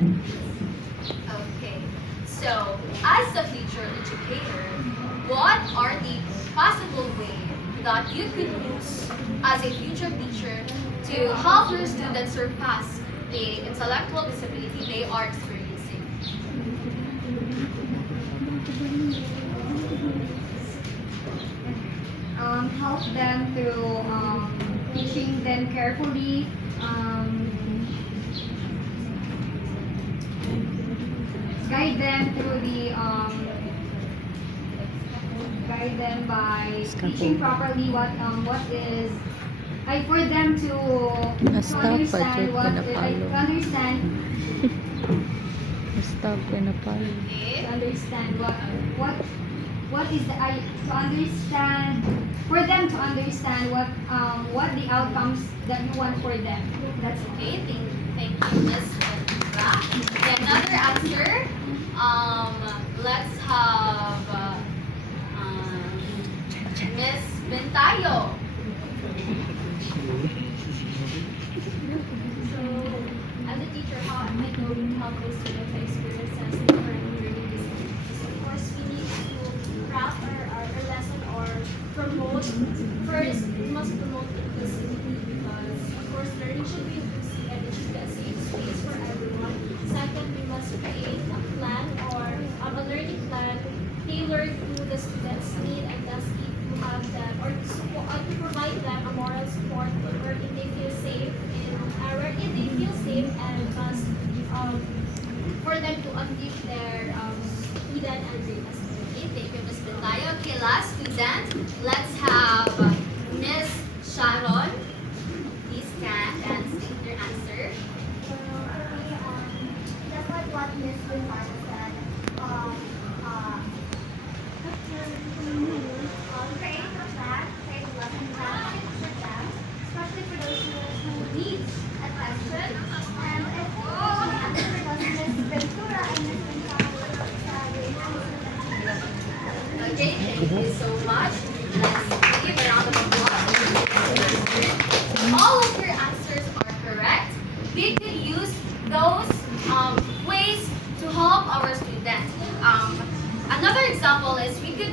Okay, so as a future educator, what are the possible ways that you could use as a future teacher to help your students surpass the intellectual disability they are experiencing? Help them through teaching them carefully, guide them through the guide them by teaching properly what is like for them to understand what like to understand Stop pinapalo. Okay. to understand what is the I to understand for them to understand what the outcomes that you want for them. That's Okay, thank you, Miss Ventura. Okay, another answer. Let's have Miss Bentayo. So, as a teacher, how am I going to help my students experience different learning disabilities? Of course, we need to craft our lesson or promote. First, we must promote inclusivity because, of course, learning should be inclusive and it should be a safe space for everyone. Second, we must create a plan or a learning plan tailored to the students' need and thus to have them or to provide them a moral support wherein they feel safe wherein they feel safe and thus for them to unleash their hidden and greatness. Okay, thank you, Miss Bentayo. Okay, last student. Let's have Miss Sharon. Please stand and state your answer. Just like what Miss Bernardo said, create a plan, create a lesson plan for them, especially for those who need attention. And I think the answer was Miss Ventura and Miss Bernardo. Okay, thank you so much. Let's give a round of applause. All of your answers are correct. We could use those ways to help our students. Another example is we can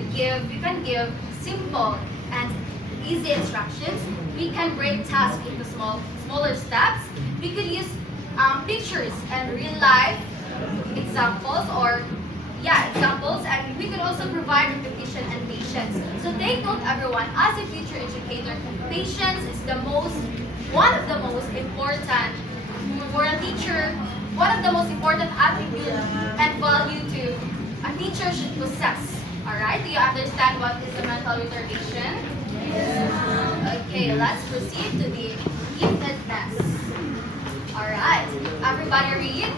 give simple and easy instructions. We can break tasks into smaller steps. We could use pictures and real life examples examples, and we could also provide repetition and patience. So take note, everyone, as a future educator, patience is one of the most important for a teacher, one of the most important attributes and value to a teacher should possess. Alright, do you understand what is a mental retardation? Yes. Okay, let's proceed to the giftedness. Alright, everybody read.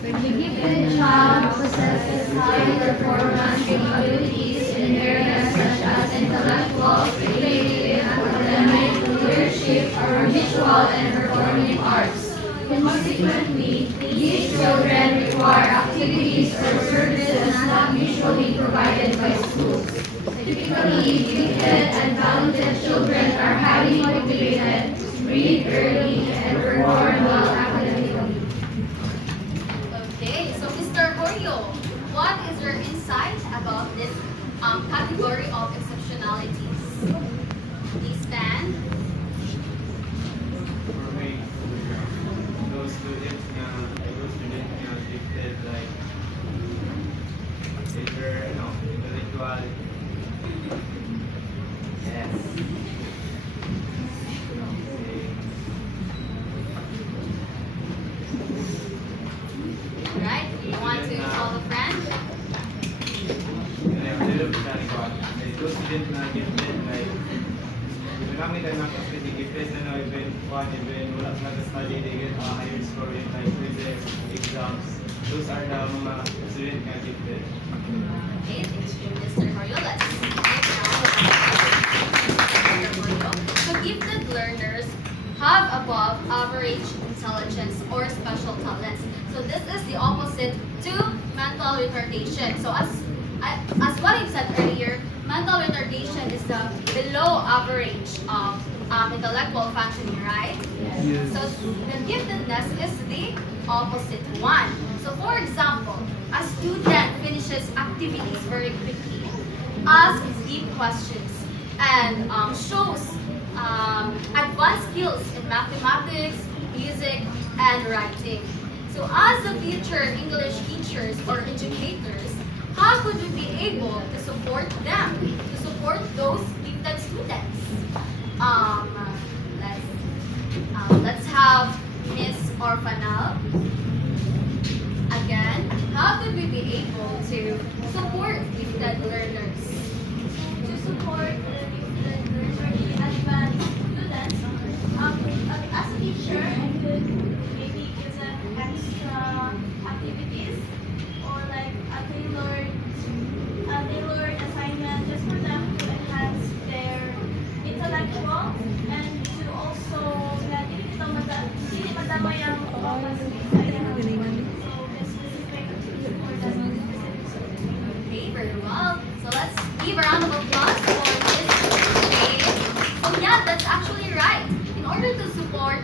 when the gifted child possesses high performance capabilities in areas such as intellectual, creative, academic, leadership, or visual and performing arts. Consequently, these children require activities or services not usually provided by schools. Typically, gifted and talented children are highly motivated, read early, and perform well academically. Okay, so Mr. Horio, what is your insight about this category of exceptionalities? Please stand. For me, those students gifted like intellectual. Yes. Right? You want to call a friend? Those students na gifted like kami tayo ng kasi gifted na even wala sila na study they get a higher score in like quizzes, exams. Those are the mga student na gifted. Okay, thank you, Mr. Horio. Let's give a round of applause to Mr. Horio. So gifted learners have above average intelligence or special talents. So this is the opposite to mental retardation. So as what I said earlier, mental retardation is the below average of intellectual functioning, right? Yes. So the giftedness is the opposite one. student finishes activities very quickly, asks deep questions, and shows advanced skills in mathematics, music, and writing. So as a future English teachers or educators, how could we be able to support them, to support those gifted students? Um, let's, let's have Miss Orfanal. Again, how could we be able to support gifted learners? To support the very advanced students, as a teacher, I could maybe give them extra activities or like a tailored assignment just for them to enhance their intellectual and to also hindi madama yung focus sa iyang so specific for that specific subject. Okay, very well. So let's give a round of applause for Miss Jane. So yeah, that's actually right. In order to support,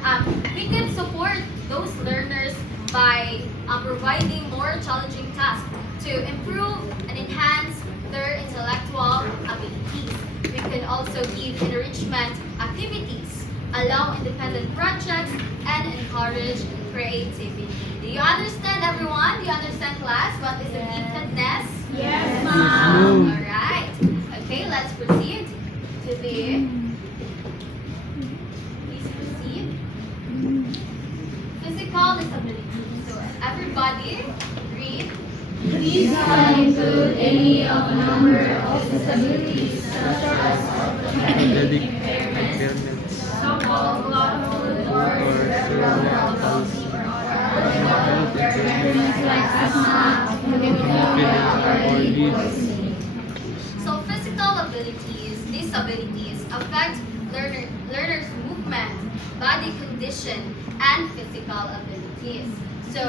we can support those learners by providing more challenging tasks to improve and enhance their intellectual abilities. We could also give enrichment activities, allow independent projects, and encourage creativity. Do you understand, everyone? Do you understand, class? What is a giftedness? Yes, All right. Okay, let's proceed to the. Please proceed. Physical disability. So everybody, read. These can include any of a number of disabilities such as orthopedic impairments, so-called blood or cerebral palsy, or other impairments like asthma, hemophilia, or lead. So physical disabilities affect learners' movement, body condition, and physical abilities. So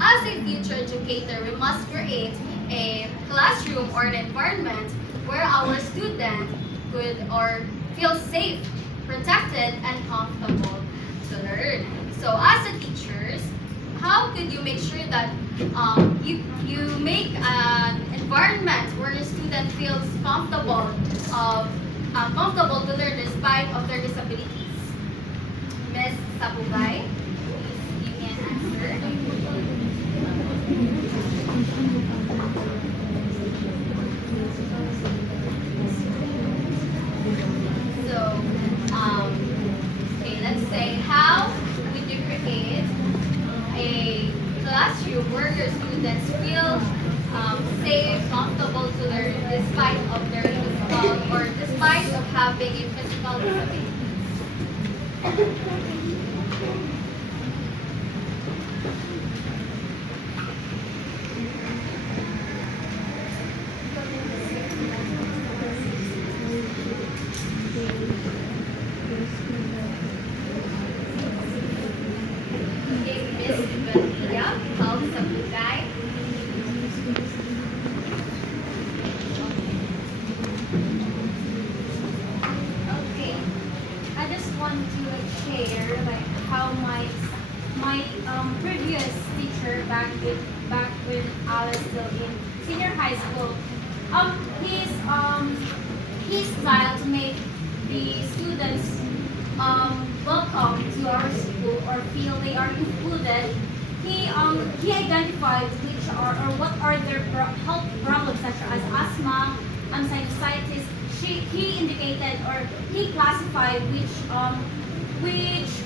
as a future educator, we must create a classroom or an environment where our student could or feel safe, protected, and comfortable to learn. So as a teachers, how could you make sure that you make an environment where your student feels comfortable to learn despite of their disabilities? Miss Sabugay, please give me an answer. So, okay, let's say how would you create a classroom where your students feel safe, comfortable to learn despite of their physical or despite of having a physical disability? Okay, Miss Valia, help Sabugay. Okay, I just want to share like how my previous teacher back when I was still in senior high school, his style to make the students welcome to our school or feel they are included. He identified which are or what are their health problems such as asthma, sinusitis. He indicated or he classified which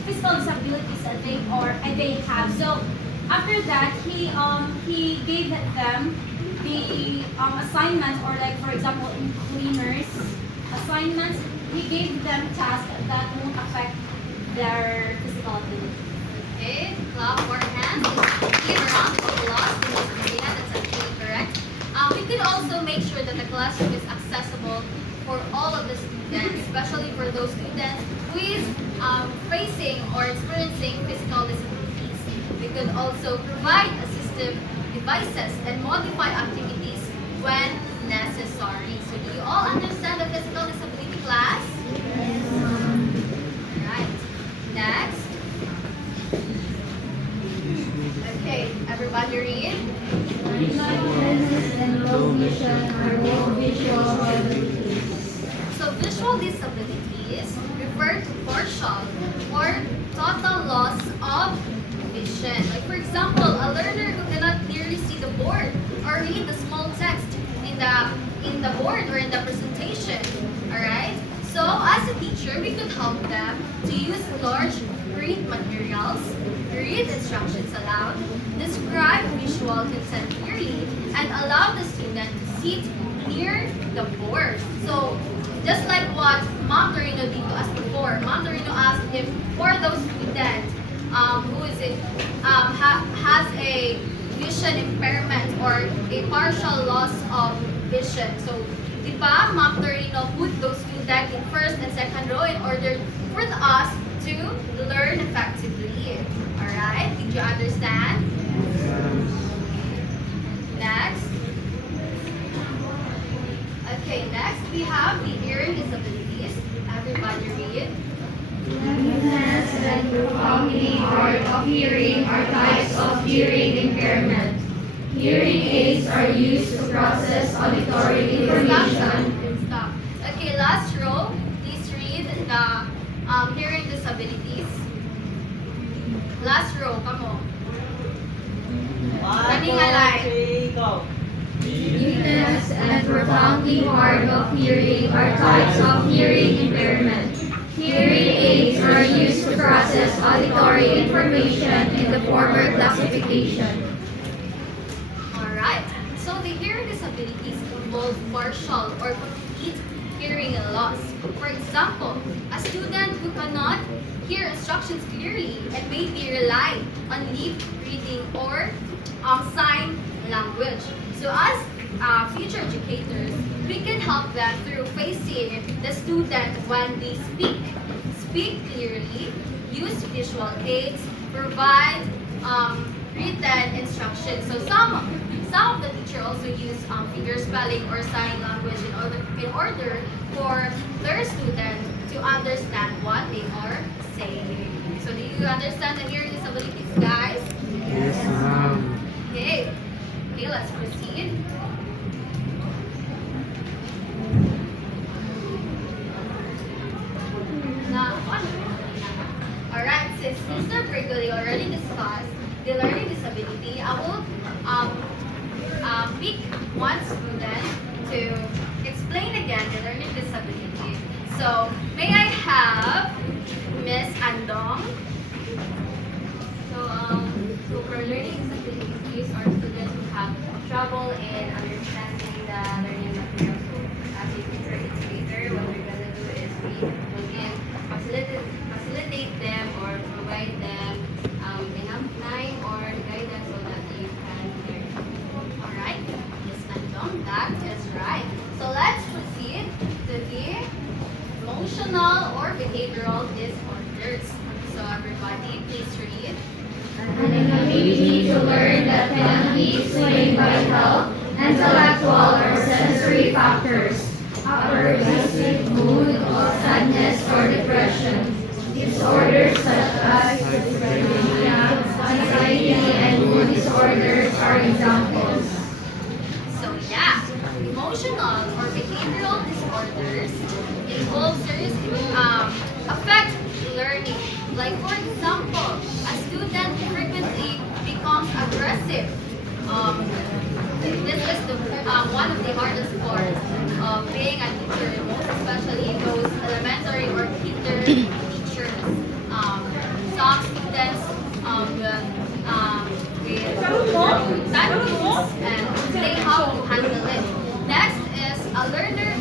physical disabilities that they have. So after that, he gave them the assignments or like for example in cleaners assignments, he gave them tasks that won't affect their physical ability. Okay, clap for hands. Give a round of applause to Miss Marina. That's actually correct. We could also make sure that the classroom is accessible for all of the students, especially for those students who is facing or experiencing physical disabilities. We could also provide assistive devices and modify activities when necessary. So do you all understand the physical disability class? Alright. Next. Okay, everybody read. blindness and low vision are both visual abilities. So visual disabilities refer to partial or total loss of vision. Like for example, a learner who cannot clearly see the board or read the small text in the board or in the presentation. Alright? So as a teacher, we could help them to use large print materials, read instructions aloud, describe visual content clearly, and allow the student to sit near the board. So just like what Ma'am Torino did to us before, Ma'am Torino asked if for those students has a vision impairment or a partial loss of vision. So, di ba, Ma'am Torino put those students in first and second row in order for us to learn effectively. Alright? Did you understand? Next. Okay, next we have the hearing disabilities. Everybody read. Blindness and profoundly hard of hearing are types of hearing impairment. Hearing aids are used to process auditory information. Stop. Okay, last row. Please read the hearing disabilities. Last row, come on. Kaninga line. Blindness and profoundly hard of hearing are types of hearing impairment. Hearing aids are used to process auditory information in the former classification. Alright. So the hearing disabilities involve partial or complete hearing loss. For example, a student who cannot hear instructions clearly and maybe rely on lip reading or sign language. So as future educators, we can help them through facing the student when they speak clearly, use visual aids, provide written instructions. So some of the teachers also use finger spelling or sign language in order for their students to understand what they are saying. So do you understand the hearing disabilities, guys? Yes, ma'am. Okay. Okay, let's proceed. Now, alright, since Mr. Brigley already discussed the learning disability, I will pick one student to explain again the learning disability. So, may I have Miss Andong? So for learning disabilities, these are students who have trouble in understanding the learning material. So as a teacher educator, what we're gonna do is we can facilitate them or provide them enough time or guidance so that they can learn. Alright, Miss Andong, that is right. So let's proceed to the emotional or behavioral disorders. So everybody, please read. An inability to learn that can be explained by health, intellectual, or sensory factors. Aggressive mood of sadness or depression. Disorders such as schizophrenia, anxiety, and mood disorders are examples. So yeah, emotional or behavioral disorders involve serious affect learning. Like for example, a student frequently becomes aggressive. This is one of the hardest parts of being a teacher, most especially those elementary or kinder teachers. Some students with tantrums and they how to handle it. Next is a learner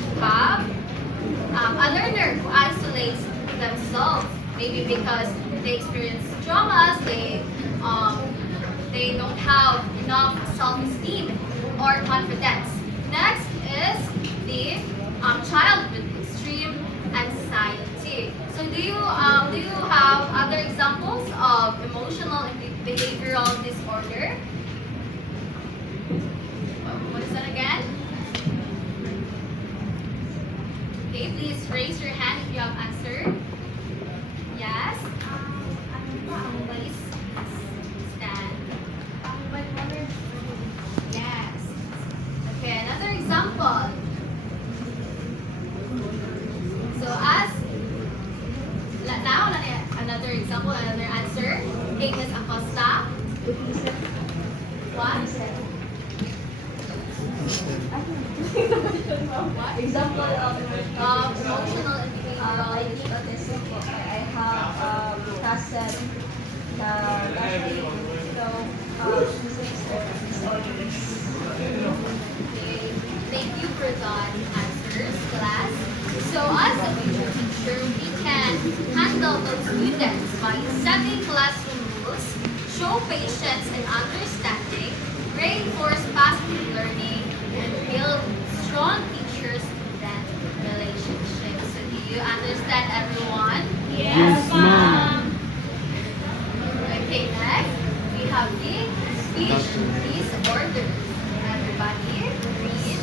who isolates themselves, maybe because they experience traumas, they don't have enough self-esteem or confidence. Next is the child with extreme anxiety. So do you have other examples of emotional and behavioral disorder? What is that again? Okay, please raise your hand if you have answered. Yes? Please stand. Yes. Example of Emotional and behavioral. I think autism po. I have cousin na actually, disorders. Okay, thank you for that answers, class. So as a future teacher, we can handle those students by setting classroom rules, show patience and understanding, reinforce positive learning, and build strong teacher-student relationships. So do you understand, everyone? Yes, ma'am. Okay, next, we have the speech disorders. Everybody, read.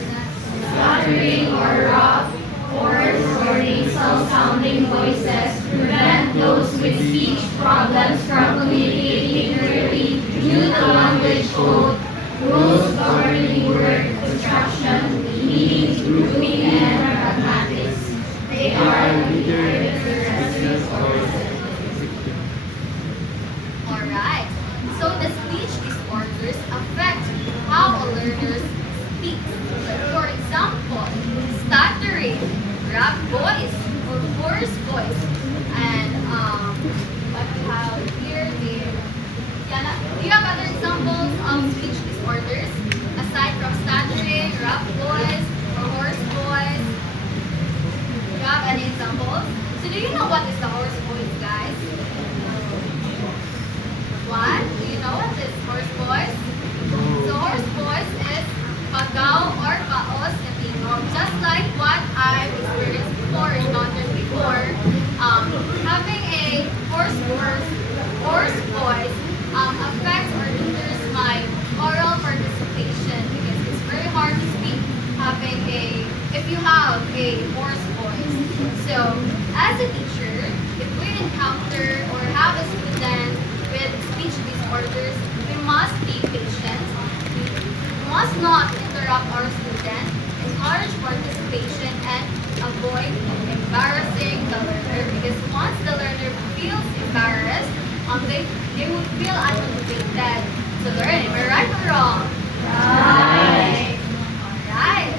Stuttering or rough, hoarse or nasal sounding voices prevent those with speech problems from communicating clearly due to language code, rules governing word construction, meaning, grouping, and pragmatics. They are Alright, so the speech disorders affect how a learner speaks. Like for example, stuttering, rough voice, or hoarse voice. And what we have here is, Yana, do you have other examples of speech disorders? Aside from stuttering, rough voice, or hoarse voice? Do you have any examples? So do you know what is the hoarse voice, guys? What? Do you know what is hoarse voice? So hoarse voice is pagaw or paos na tingog. Just like what I've experienced before, encountered before, having a hoarse voice affects or hinders my oral participation because it's very hard to speak if you have a hoarse voice. So as a teacher, if we encounter or have a student with speech disorders, we must be patient. We must not interrupt our student, encourage participation, and avoid embarrassing the learner because once the learner feels embarrassed, they would feel unmotivated to learn. Am I right or wrong? right. Alright.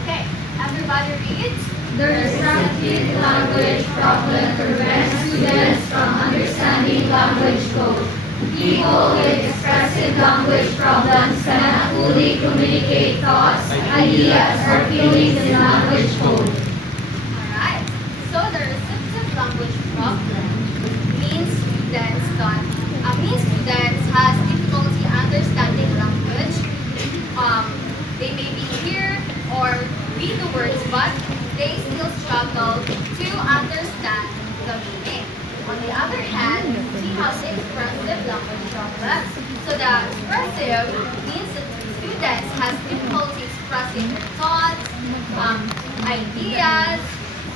Okay. Everybody reads. The restricted language problem prevents students from understanding language code. People with expressive language problems cannot fully communicate thoughts, ideas, or feelings in language code. Alright. So the receptive language problem means students has difficulty understanding language. They may be hear or read the words, but they still struggle to understand the meaning. On the other hand, we have the expressive language problem. So the expressive means that students has difficulty expressing their thoughts, ideas,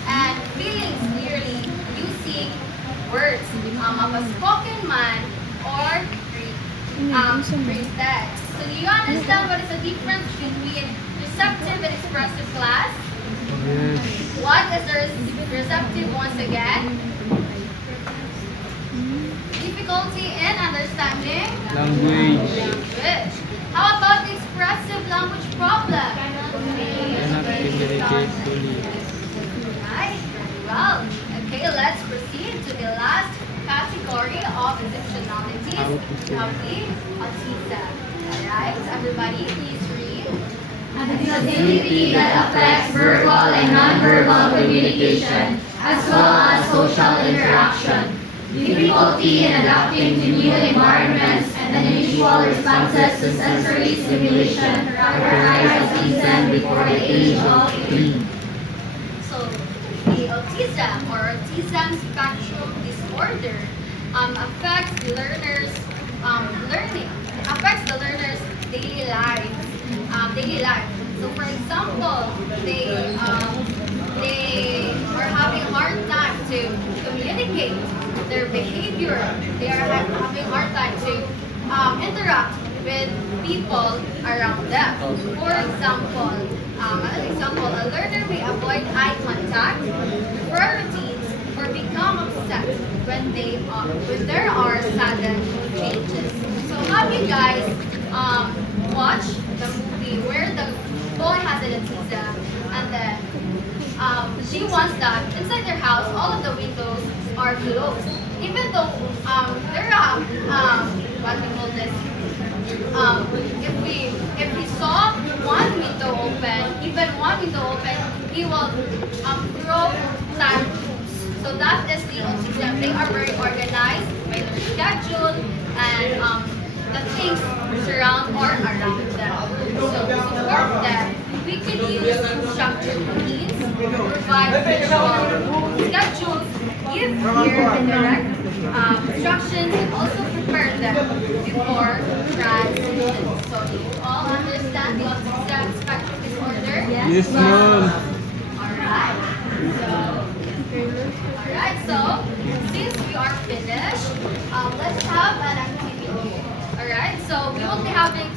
and feelings clearly using words of a spoken man or written text. So do you understand what is the difference between receptive and expressive class? What is the receptive once again? Difficulty in understanding language. How about the expressive language problem? Right, very well. Okay, let's proceed to the last category of exceptionalities. We have the autism. Alright, everybody please read. A disability that affects verbal and nonverbal communication, as well as social interaction. Difficulty in adapting to new environments and unusual responses to sensory stimulation characterize autism before the age of 3. So, the autism or autism spectrum disorder affects the learner's affects the learner's daily life. So, for example, they are having a hard time to communicate their behavior. They are having a hard time to interact with people around them. For example, another example, a learner may avoid eye contact, prefer routines, or become upset when there are sudden changes. So have you guys watched the movie autism, and then she wants that inside their house, all of the windows are closed. Even though there are what we call this, if we saw one window open, even one window open, he will throw tantrums. So that is the autism. They are very organized by their schedule and the things surround or around them. So to support them, we can use structured routines, provide visual schedules, give clear and direct instructions, and also prepare them before transition. So do you all understand the autism spectrum disorder? Yes, ma'am. Alright, so since we are finished, let's have an activity. Alright, so we will be having